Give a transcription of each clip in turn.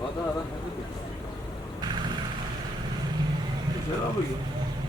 맞아, 맞아.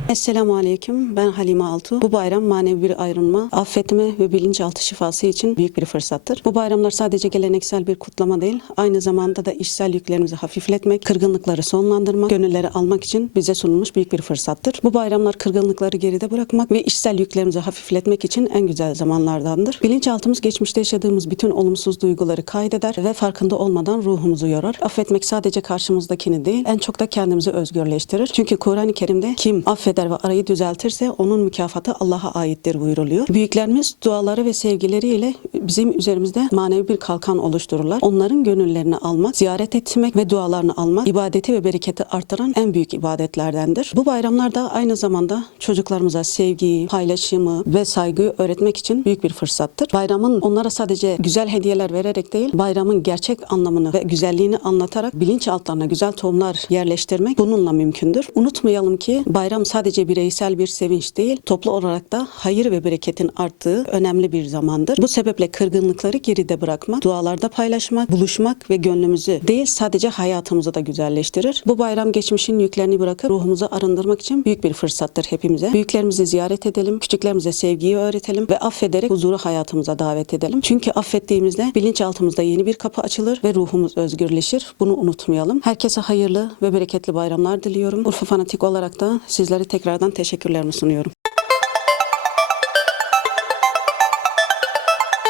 Esselamu Aleyküm. Ben Halime Altu. Bu bayram manevi bir ayrılma, affetme ve bilinçaltı şifası için büyük bir fırsattır. Bu bayramlar sadece geleneksel bir kutlama değil, aynı zamanda da işsel yüklerimizi hafifletmek, kırgınlıkları sonlandırmak, gönülleri almak için bize sunulmuş büyük bir fırsattır. Bu bayramlar kırgınlıkları geride bırakmak ve işsel yüklerimizi hafifletmek için en güzel zamanlardandır. Bilinçaltımız geçmişte yaşadığımız bütün olumsuz duyguları kaydeder ve farkında olmadan ruhumuzu yorar. Affetmek sadece karşımızdakini değil, en çok da kendimizi özgürleştirir. Çünkü Kur'an-ı Kerim'de kim affeder ve arayı düzeltirse onun mükafatı Allah'a aittir buyuruluyor. Büyüklerimiz duaları ve sevgileriyle bizim üzerimizde manevi bir kalkan oluştururlar. Onların gönüllerini almak, ziyaret etmek ve dualarını almak ibadeti ve bereketi artıran en büyük ibadetlerdendir. Bu bayramlarda aynı zamanda çocuklarımıza sevgiyi, paylaşımı ve saygıyı öğretmek için büyük bir fırsattır. Bayramın onlara sadece güzel hediyeler vererek değil, bayramın gerçek anlamını ve güzelliğini anlatarak bilinçaltlarına güzel tohumlar yerleştirmek bununla mümkündür. Unutmayalım ki bayram sadece bireysel bir sevinç değil, toplu olarak da hayır ve bereketin arttığı önemli bir zamandır. Bu sebeple kırgınlıkları geride bırakmak, dualarda paylaşmak, buluşmak ve gönlümüzü değil sadece hayatımızı da güzelleştirir. Bu bayram geçmişin yüklerini bırakıp ruhumuzu arındırmak için büyük bir fırsattır hepimize. Büyüklerimizi ziyaret edelim, küçüklerimize sevgiyi öğretelim ve affederek huzuru hayatımıza davet edelim. Çünkü affettiğimizde bilinçaltımızda yeni bir kapı açılır ve ruhumuz özgürleşir. Bunu unutmayalım. Herkese hayırlı ve bereketli bayramlar diliyorum. Urfa Fanatik olarak da sizlere tekrardan teşekkürlerimi sunuyorum.